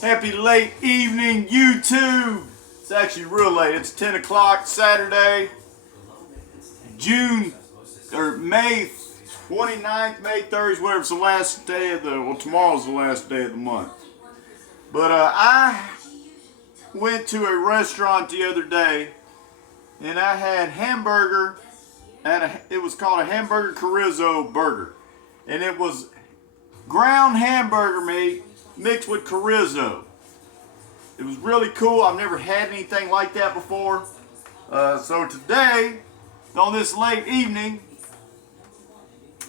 Happy late evening, YouTube. It's actually real late. It's 10 o'clock Saturday, June or May 29th, May 30th, whatever. It's the last day of the, well, tomorrow's the last day of the month. But I went to a restaurant the other day and I had hamburger, and it was called a hamburger chorizo burger. And it was ground hamburger meat mixed with chorizo. It was really cool. I've never had anything like that before. So today, on this late evening,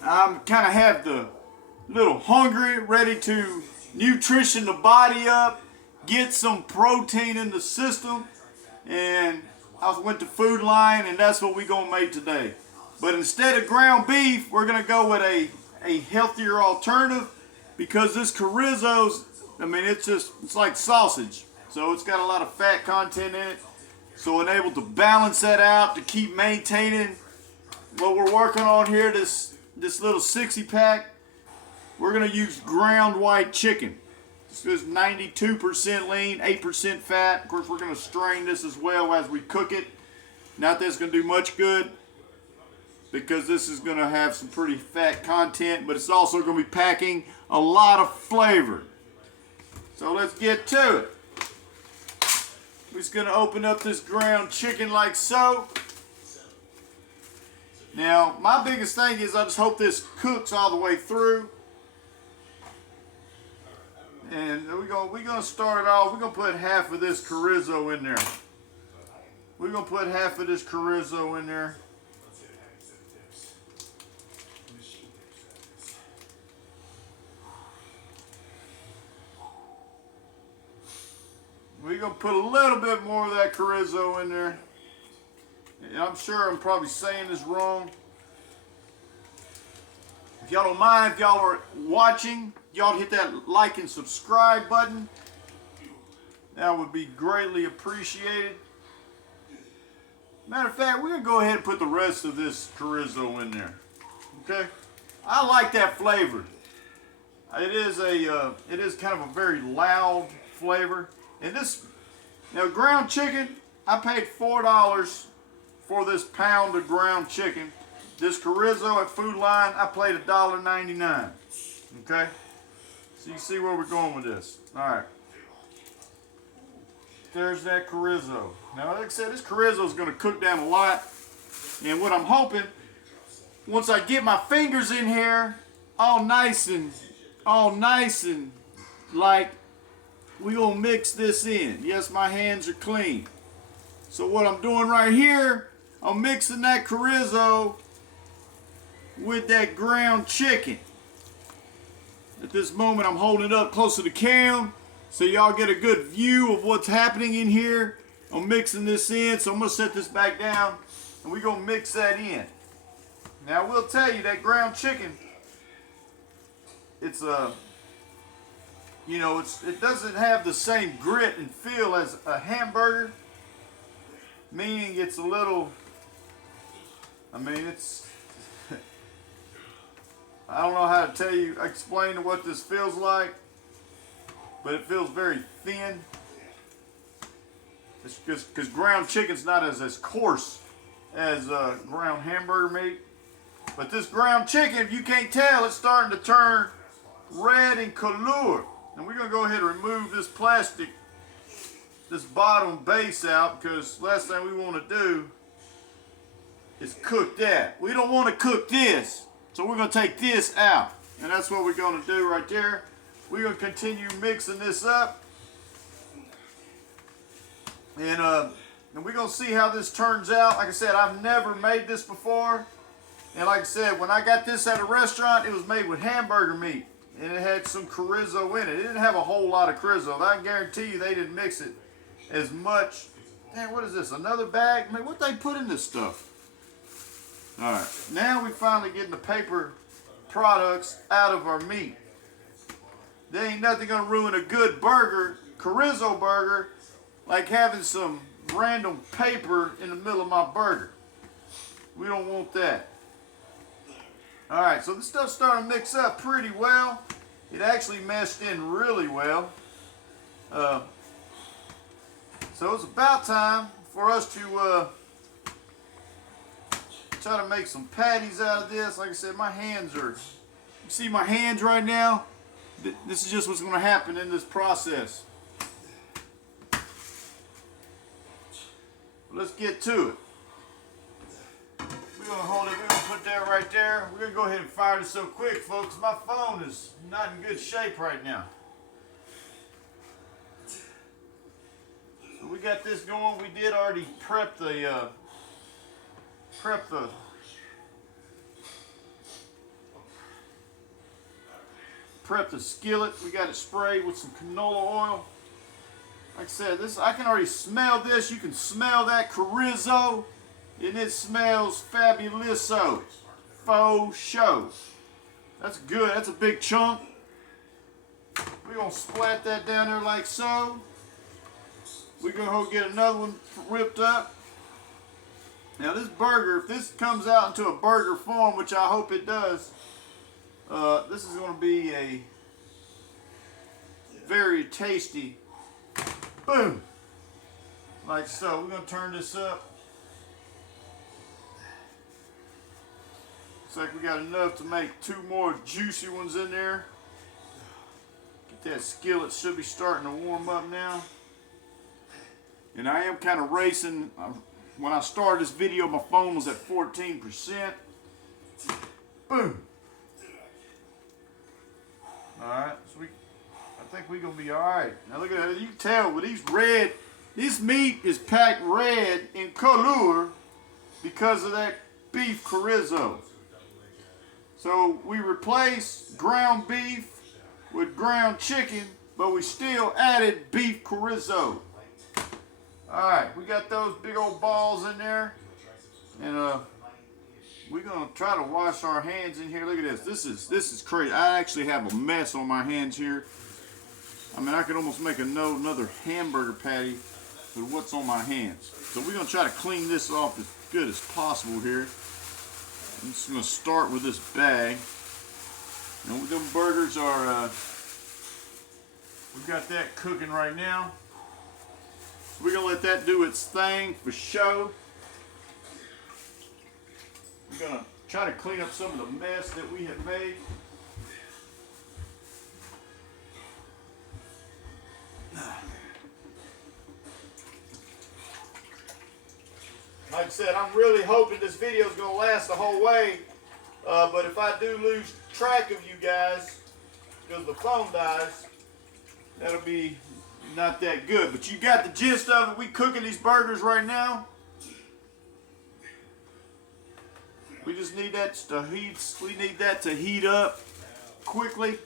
I'm kind of have the little hungry, ready to nutrition the body up, get some protein in the system, and I went to Food Line, and that's what we're gonna make today. But instead of ground beef, we're gonna go with a healthier alternative, because this chorizo's, I mean, it's like sausage. So it's got a lot of fat content in it. So I'm able to balance that out to keep maintaining what we're working on here, this little 60 pack. We're gonna use ground white chicken. This is 92% lean, 8% fat. Of course, we're gonna strain this as well as we cook it. Not that it's gonna do much good, because this is gonna have some pretty fat content, but it's also gonna be packing a lot of flavor. So let's get to it. We're just gonna open up this ground chicken like so. Now, my biggest thing is I just hope this cooks all the way through. And we're gonna start it off. We're gonna put half of this chorizo in there. We're gonna put half of this chorizo in there. We're going to put a little bit more of that chorizo in there. And I'm sure I'm probably saying this wrong. If y'all don't mind, if y'all are watching, y'all hit that like and subscribe button. That would be greatly appreciated. Matter of fact, we're going to go ahead and put the rest of this chorizo in there. Okay? I like that flavor. It is kind of a very loud flavor. And this, now ground chicken, I paid $4 for this pound of ground chicken. This chorizo at Food Line, I paid $1.99. Okay? So you see where we're going with this. Alright. There's that chorizo. Now, like I said, this chorizo is going to cook down a lot. And what I'm hoping, once I get my fingers in here, all nice and like, we're going to mix this in. Yes, my hands are clean. So what I'm doing right here, I'm mixing that chorizo with that ground chicken. At this moment, I'm holding it up close to the cam so y'all get a good view of what's happening in here. I'm mixing this in, so I'm going to set this back down, and we're going to mix that in. Now, I will tell you that ground chicken, it's you know, it doesn't have the same grit and feel as a hamburger, meaning it's a little, I mean, it's, I don't know how to tell you, explain what this feels like, but it feels very thin. It's just because ground chicken's not as coarse as ground hamburger meat. But this ground chicken, if you can't tell, it's starting to turn red in color. And we're going to go ahead and remove this plastic, this bottom base out, because last thing we want to do is cook that. We don't want to cook this. So we're going to take this out. And that's what we're going to do right there. We're going to continue mixing this up. And we're going to see how this turns out. Like I said, I've never made this before. And like I said, when I got this at a restaurant, it was made with hamburger meat. And it had some chorizo in it. It didn't have a whole lot of chorizo. I can guarantee you they didn't mix it as much. Man, what is this? Another bag? Man, what they put in this stuff? Alright, now we're finally getting the paper products out of our meat. There ain't nothing gonna ruin a good burger, chorizo burger, like having some random paper in the middle of my burger. We don't want that. Alright, so this stuff's starting to mix up pretty well. It actually meshed in really well. So it's about time for us to try to make some patties out of this. Like I said, my hands are, you see my hands right now? This is just what's going to happen in this process. Let's get to it. We're going to hold it, we're going to put that right there. We're going to go ahead and fire this so quick, folks. My phone is not in good shape right now. So we got this going. We did already prep the skillet. We got it sprayed with some canola oil. Like I said, this, I can already smell this. You can smell that chorizo, and it smells fabuloso. Faux show. That's good. That's a big chunk. We're gonna splat that down there like so. We're gonna go get another one ripped up. Now this burger, if this comes out into a burger form, which I hope it does, this is gonna be a very tasty, boom, like so. We're gonna turn this up. Looks like we got enough to make 2 more juicy ones in there. Get that skillet, should be starting to warm up now. And I am kind of racing. When I started this video, my phone was at 14%. Boom. Alright, so I think we're going to be alright. Now look at that. You can tell with these red, this meat is packed red in color because of that beef chorizo. So we replaced ground beef with ground chicken, but we still added beef chorizo. Alright, we got those big old balls in there. And we're gonna try to wash our hands in here. Look at this. This is crazy. I actually have a mess on my hands here. I mean, I could almost make another hamburger patty with what's on my hands. So we're gonna try to clean this off as good as possible here. I'm just gonna start with this bag. And them burgers are we've got that cooking right now. We're going to let that do its thing for show. We're going to try to clean up some of the mess that we have made. Like I said, I'm really hoping this video is going to last the whole way. But if I do lose track of you guys because the phone dies, that'll be not that good. But you got the gist of it. We cooking these burgers right now. We just need that to heat. We need that to heat up quickly.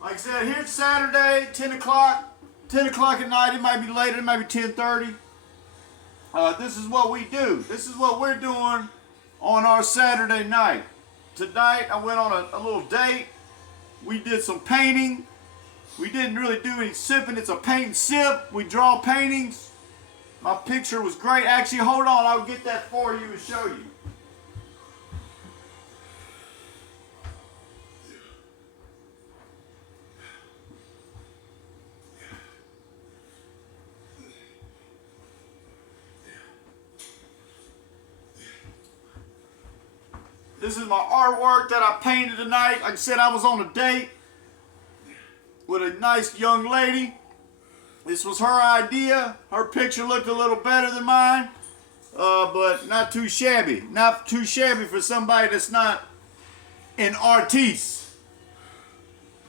Like I said, here's Saturday, 10 o'clock. 10 o'clock at night. It might be later. It might be 10:30. This is what we do. This is what we're doing on our Saturday night. Tonight I went on a little date. We did some painting. We didn't really do any sipping. It's a paint and sip. We draw paintings. My picture was great. Actually, hold on. I'll get that for you and show you. This is my artwork that I painted tonight. Like I said, I was on a date with a nice young lady. This was her idea. Her picture looked a little better than mine, but not too shabby. Not too shabby for somebody that's not an artiste.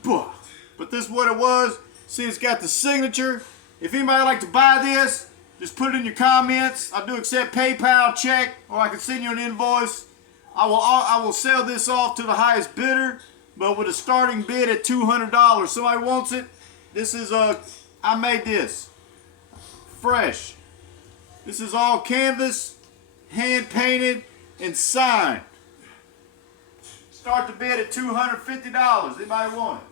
But this is what it was. See, it's got the signature. If anybody would like to buy this, just put it in your comments. I do accept PayPal, check, or I can send you an invoice. I will sell this off to the highest bidder, but with a starting bid at $200. Somebody wants it. This is I made this fresh. This is all canvas, hand painted, and signed. Start the bid at $250. Anybody want it?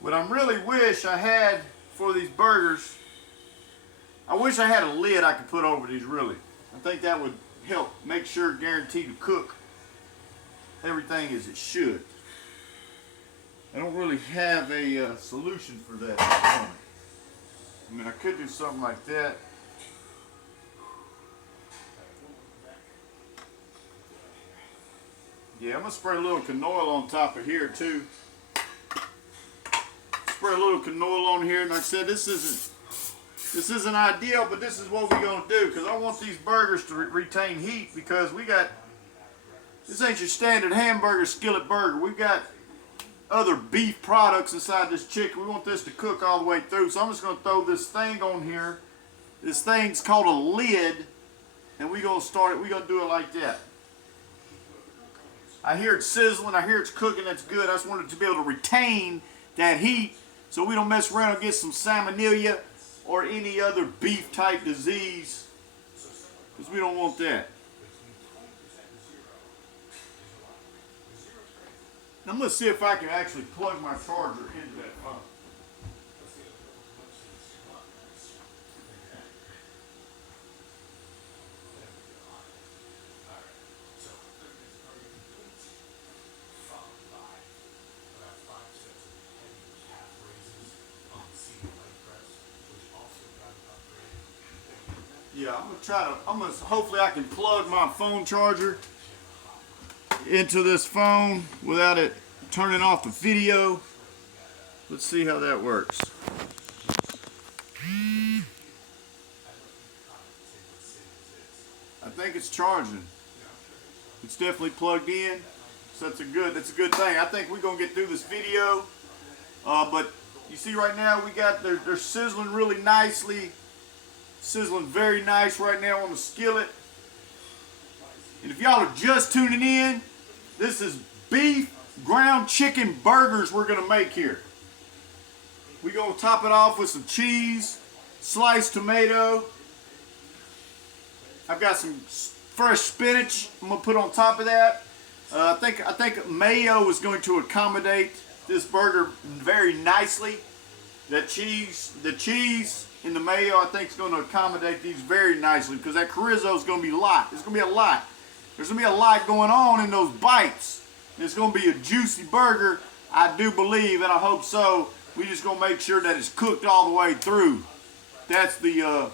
What I really wish I had for these burgers, I wish I had a lid I could put over these, really. I think that would help make sure, guaranteed to cook everything as it should. I don't really have a solution for that at the moment. I mean, I could do something like that. Yeah, I'm gonna spray a little canola on top of here too. Spray a little canola on here, and like I said, this isn't ideal, but this is what we're gonna do because I want these burgers to retain heat because this ain't your standard hamburger skillet burger. We've got other beef products inside this chicken. We want this to cook all the way through, so I'm just gonna throw this thing on here. This thing's called a lid, and we're gonna start it. We're gonna do it like that. I hear it sizzling, I hear it's cooking, that's good. I just want it to be able to retain that heat so we don't mess around and get some salmonella or any other beef type disease, because we don't want that. I'm going to see if I can actually plug my charger into that phone. Yeah, hopefully I can plug my phone charger into this phone without it turning off the video. Let's see how that works. I think it's charging. It's definitely plugged in, so that's a good thing. I think we're gonna get through this video, but you see right now they're sizzling really nicely. Sizzling very nice right now on the skillet. And if y'all are just tuning in, this is beef ground chicken burgers we're gonna make here. We're gonna top it off with some cheese, sliced tomato. I've got some fresh spinach I'm gonna put on top of that. I think mayo is going to accommodate this burger very nicely. The cheese and the mayo, I think, is going to accommodate these very nicely because that chorizo is going to be a lot. It's going to be a lot. There's going to be a lot going on in those bites. It's going to be a juicy burger, I do believe, and I hope so. We're just going to make sure that it's cooked all the way through. That's the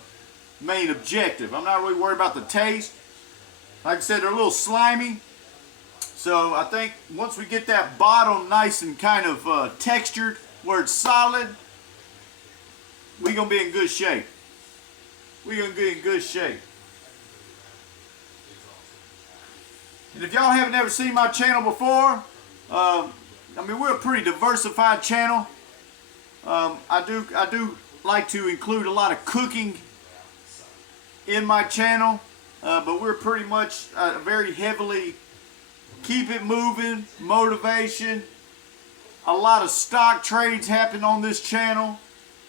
main objective. I'm not really worried about the taste. Like I said, they're a little slimy. So I think once we get that bottom nice and kind of textured where it's solid, we're going to be in good shape. We're going to be in good shape. And if y'all haven't ever seen my channel before, I mean, we're a pretty diversified channel. I do like to include a lot of cooking in my channel, but we're pretty much very heavily keep it moving, motivation. A lot of stock trades happen on this channel.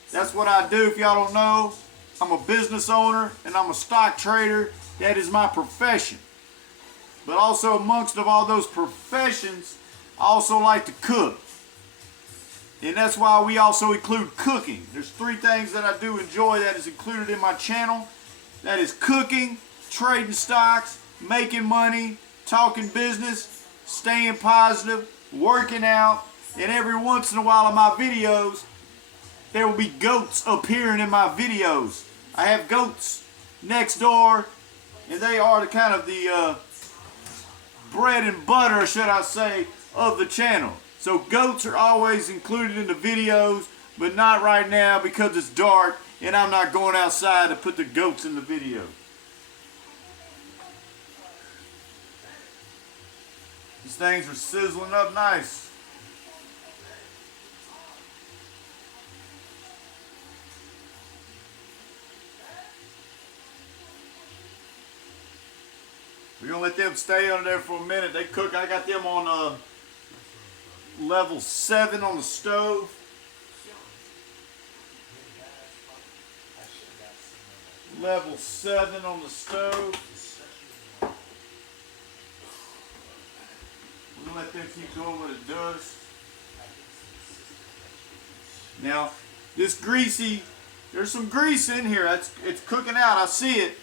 That's what I do. If y'all don't know, I'm a business owner and I'm a stock trader. That is my profession. But also amongst of all those professions, I also like to cook. And that's why we also include cooking. There's 3 things that I do enjoy that is included in my channel. That is cooking, trading stocks, making money, talking business, staying positive, working out, and every once in a while in my videos, there will be goats appearing in my videos. I have goats next door, and they are the kind of the bread and butter, should I say, of the channel. So goats are always included in the videos, but not right now because it's dark and I'm not going outside to put the goats in the video. These things are sizzling up nice. We're going to let them stay under there for a minute. They cook. I got them on level 7 on the stove. Level 7 on the stove. We're going to let them keep doing what it does. Now, this greasy, there's some grease in here. It's cooking out. I see it.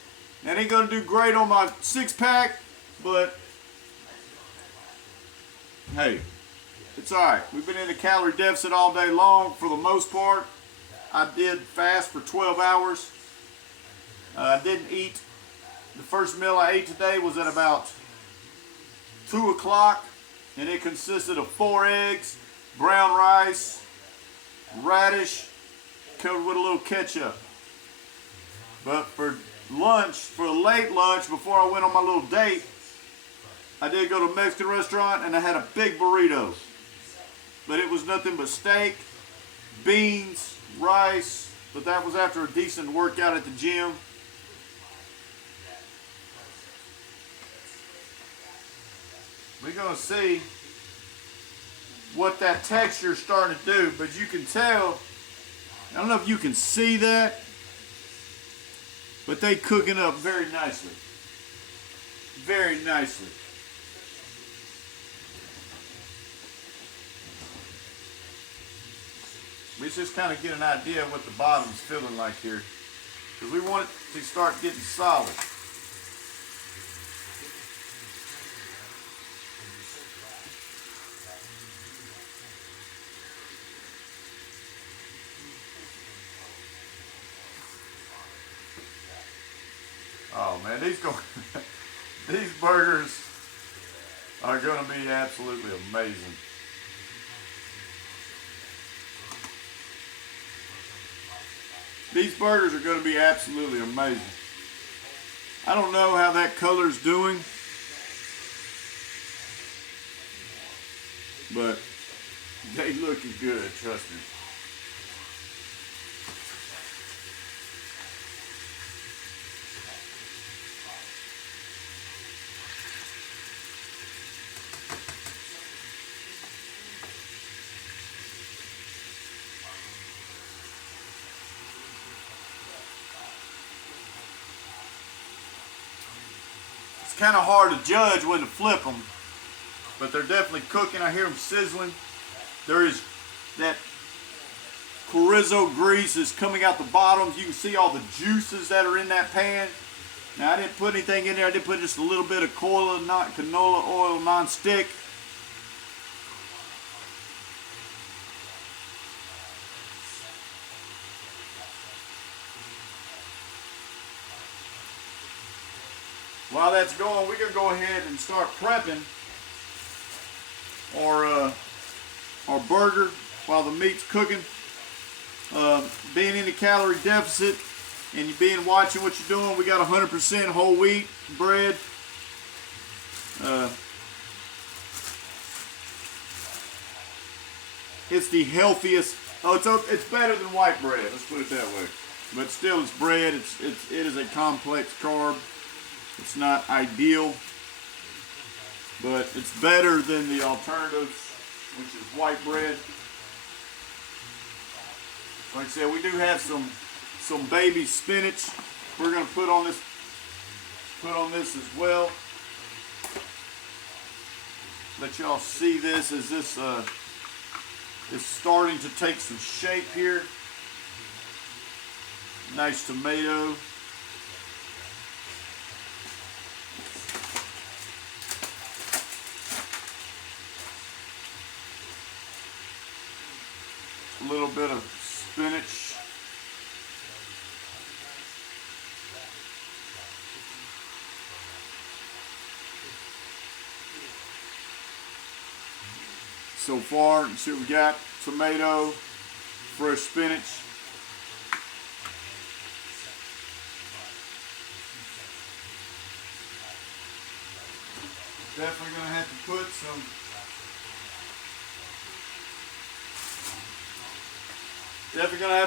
That ain't gonna do great on my six-pack, but hey, it's all right. We've been in a calorie deficit all day long for the most part. I did fast for 12 hours. I didn't eat. The first meal I ate today was at about 2 o'clock, and it consisted of 4 eggs, brown rice, radish, covered with a little ketchup. But for lunch, for a late lunch, before I went on my little date, I did go to a Mexican restaurant and I had a big burrito. But it was nothing but steak, beans, rice, but that was after a decent workout at the gym. We're gonna see what that texture is starting to do, but you can tell, I don't know if you can see that, but they cooking up very nicely. Very nicely. Let's just kind of get an idea of what the bottom's feeling like here, because we want it to start getting solid. Oh man, these burgers are going to be absolutely amazing. These burgers are going to be absolutely amazing. I don't know how that color's doing, but they looking good, trust me. It's kind of hard to judge when to flip them, but they're definitely cooking. I hear them sizzling. There is that chorizo grease is coming out the bottoms. You can see all the juices that are in that pan. Now I didn't put anything in there. I did put just a little bit of canola oil non-stick. While that's going, we're going to go ahead and start prepping our burger while the meat's cooking. Being in a calorie deficit and you watching what you're doing, we got 100% whole wheat bread. It's the healthiest. It's better than white bread. Let's put it that way. But still, it's bread. It is a complex carb. It's not ideal, but it's better than the alternative, which is white bread. Like I said, we do have some baby spinach we're going to put on this as well. Let y'all see this as this is starting to take some shape here. Nice tomato. A little bit of spinach. So far, you see what we got: tomato, fresh spinach. Definitely gonna have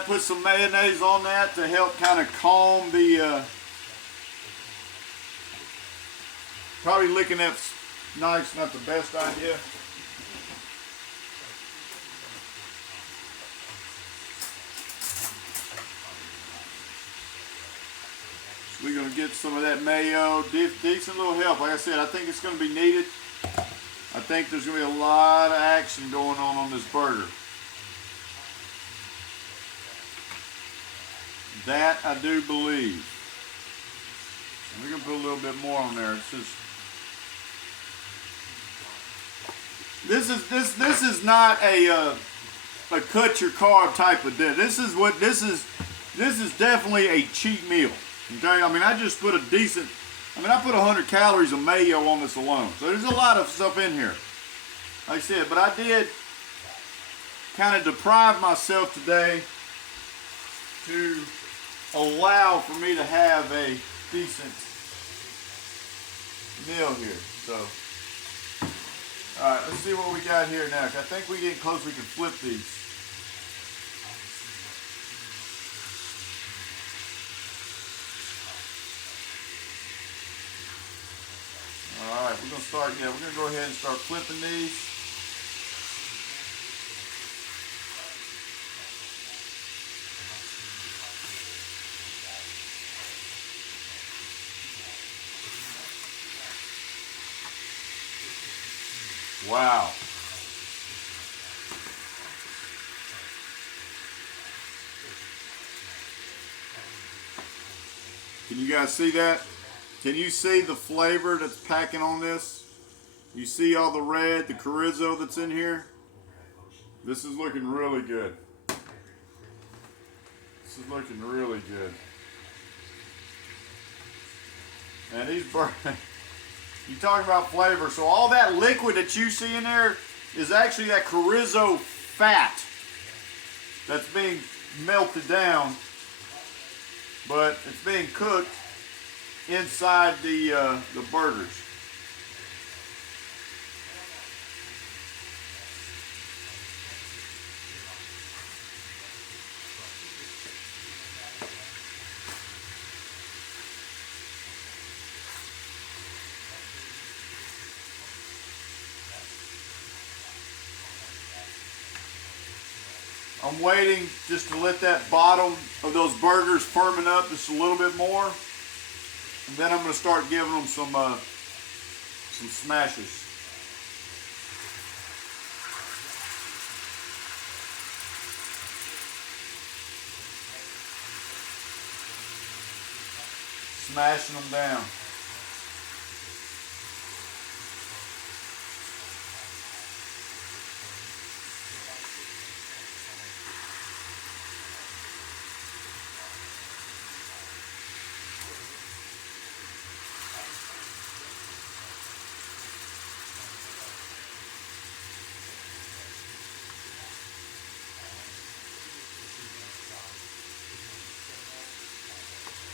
to put some mayonnaise on that to help kind of calm the, probably licking that knife's not the best idea. We're going to get some of that mayo, decent little help. Like I said, I think it's going to be needed. I think there's going to be a lot of action going on this burger. That I do believe. We're gonna put a little bit more on there. It's just, this is not a cut your carb type of dinner. This is definitely a cheat meal. Okay, I mean I just put a decent. I mean I put 100 calories of mayo on this alone. So there's a lot of stuff in here. Like I said, but I did kind of deprive myself today to allow for me to have a decent meal here. So, all right, let's see what we got here now. I think we're getting close. We can flip these. All right, we're gonna start. Yeah, we're gonna go ahead and start flipping these. Wow. Can you guys see that? Can you see the flavor that's packing on this? You see all the red, the chorizo that's in here? This is looking really good. This is looking really good. And these burn. You talking about flavor, so all that liquid that you see in there is actually that chorizo fat that's being melted down, but it's being cooked inside the burgers. I'm waiting just to let that bottom of those burgers firmen up just a little bit more. And then I'm going to start giving them some smashes. Smashing them down.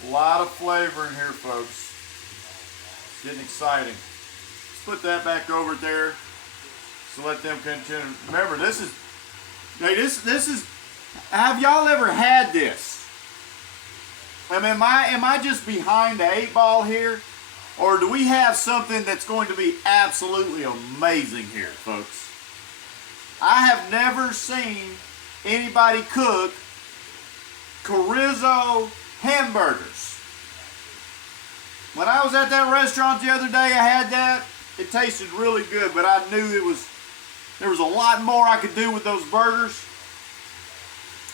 A lot of flavor in here, folks. It's getting exciting. Let's put that back over there. So let them continue. Remember, this is, have y'all ever had this? I mean, am I just behind the 8 ball here? Or do we have something that's going to be absolutely amazing here, folks? I have never seen anybody cook chorizo hamburgers. When I was at that restaurant the other day, I had that. It tasted really good, but I knew there was a lot more I could do with those burgers.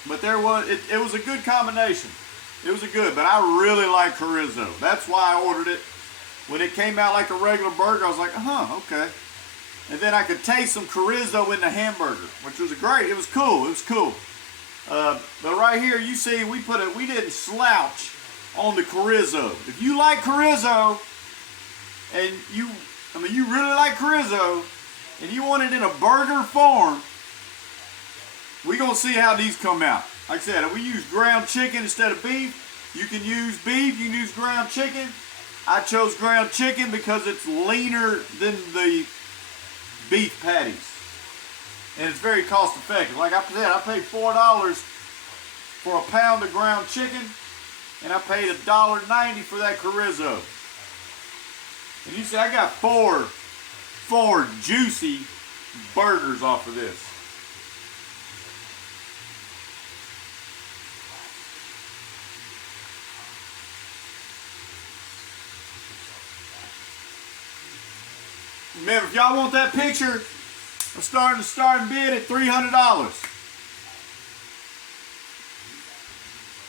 But it was a good combination. It was but I really like chorizo. That's why I ordered it. When it came out like a regular burger, I was like, okay. And then I could taste some chorizo in the hamburger, which was great. It was cool. It was cool. But right here, you see, we didn't slouch on the chorizo. If you like chorizo, and you really like chorizo, and you want it in a burger form, we're gonna see how these come out. Like I said, if we use ground chicken instead of beef, you can use beef, you can use ground chicken. I chose ground chicken because it's leaner than the beef patties. And it's very cost effective. Like I said, I paid $4 for a pound of ground chicken, and I paid $1.90 for that chorizo. And you see, I got four juicy burgers off of this. Remember, if y'all want that picture, I'm starting bid at $300.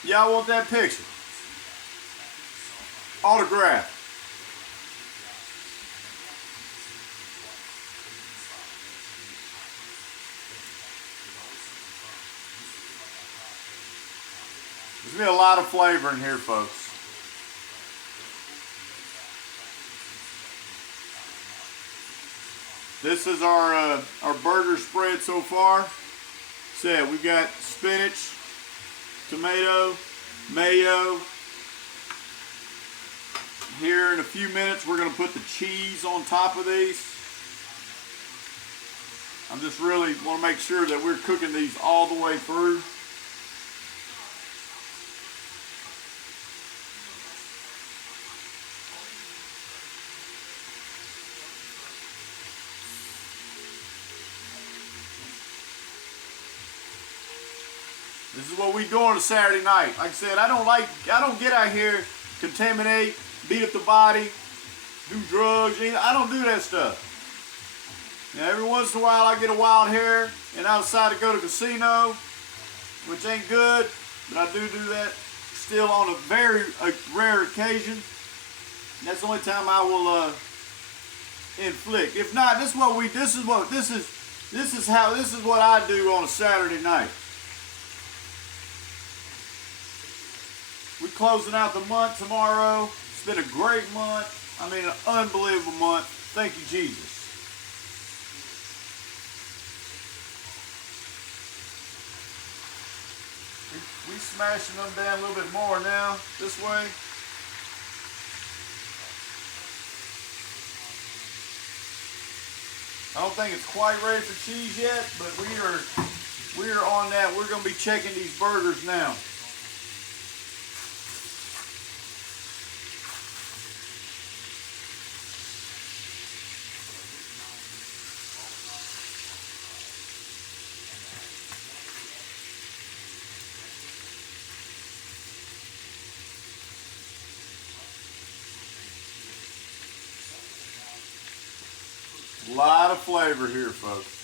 Y'all want that picture? Autograph. There's gonna be a lot of flavor in here, folks. This is our burger spread so far. Said we got spinach, tomato, mayo. Here in a few minutes, we're gonna put the cheese on top of these. I'm just really want to make sure that we're cooking these all the way through. This is what we do on a Saturday night. Like I said, I don't get out here, contaminate, beat up the body, do drugs. I don't do that stuff. Now, every once in a while I get a wild hair and I decide to go to casino, which ain't good, but I do that still on a very rare occasion. And that's the only time I will inflict. If not, this is what I do on a Saturday night. We're closing out the month tomorrow. It's been a great month. I mean, an unbelievable month. Thank you, Jesus. We smashing them down a little bit more now, this way. I don't think it's quite ready for cheese yet, but we are on that. We're going to be checking these burgers now. A lot of flavor here, folks.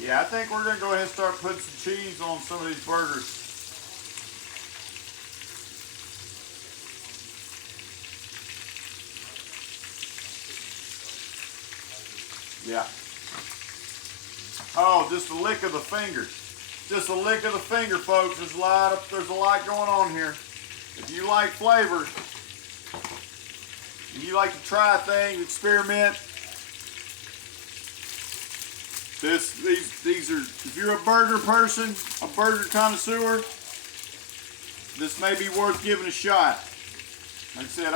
Yeah, I think we're going to go ahead and start putting some cheese on some of these burgers. Yeah. Oh, just a lick of the finger. Just a lick of the finger, folks. There's a lot going on here. If you like flavor, and you like to try things, experiment, these are, if you're a burger person, a burger connoisseur, this may be worth giving a shot. Like I said,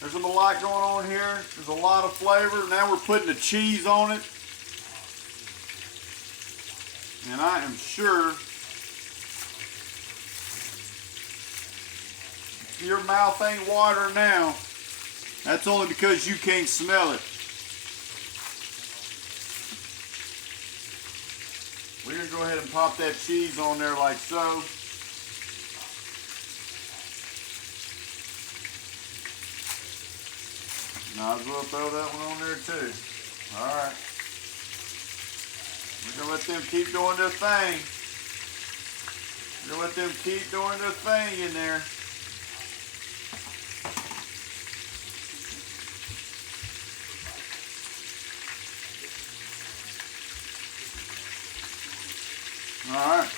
there's a lot going on here. There's a lot of flavor. Now we're putting the cheese on it. And I am sure if your mouth ain't watering now, that's only because you can't smell it. We're going to go ahead and pop that cheese on there like so. Might as well throw that one on there too. Alright. We're going to let them keep doing their thing. We're going to let them keep doing their thing in there. Alright.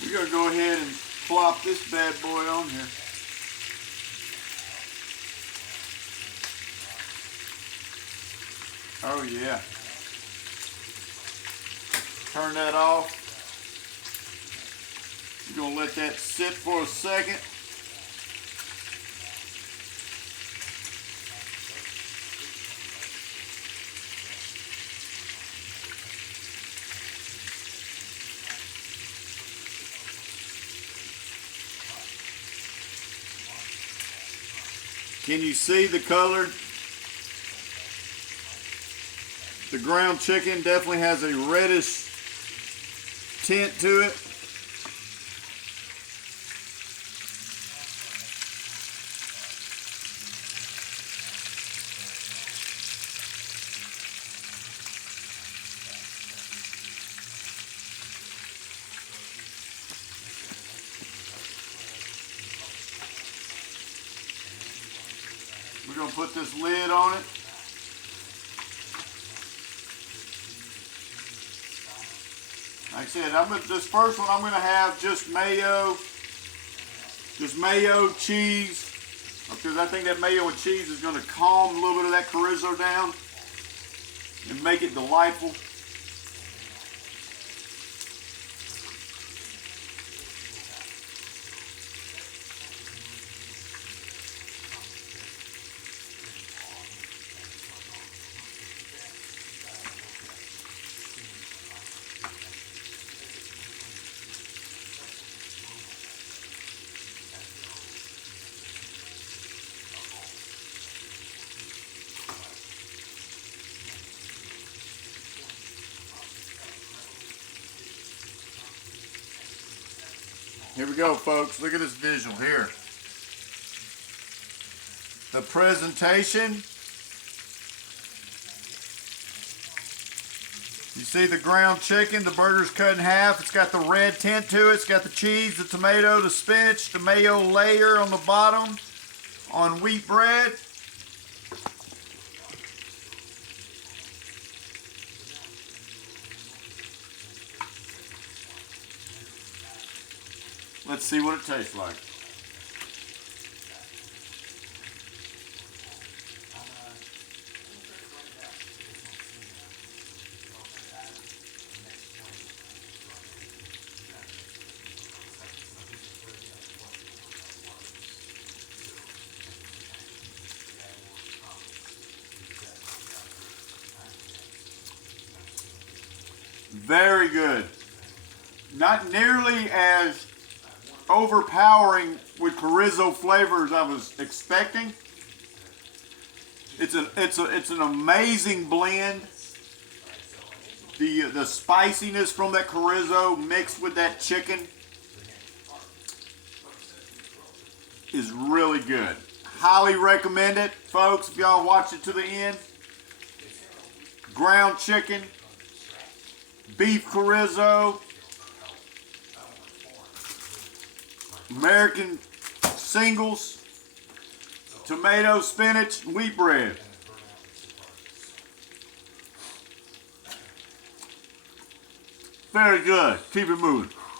We're going to go ahead and plop this bad boy on here. Oh yeah. Turn that off. You're gonna let that sit for a second. Can you see the color? The ground chicken definitely has a reddish tint to it. We're going to put this lid on it. Like I said, this first one I'm going to have just mayo, cheese, because I think that mayo and cheese is going to calm a little bit of that chorizo down and make it delightful. Here we go, folks. Look at this visual here. The presentation. You see the ground chicken, the burger's cut in half. It's got the red tint to it. It's got the cheese, the tomato, the spinach, the mayo layer on the bottom on wheat bread. Let's see what it tastes like. Very good. Not nearly as overpowering with chorizo flavor as I was expecting. It's an amazing blend. The spiciness from that chorizo mixed with that chicken is really good. Highly recommend it, folks, if y'all watch it to the end. Ground chicken, beef chorizo, American singles, tomato, spinach, and wheat bread. Very good. Keep it moving.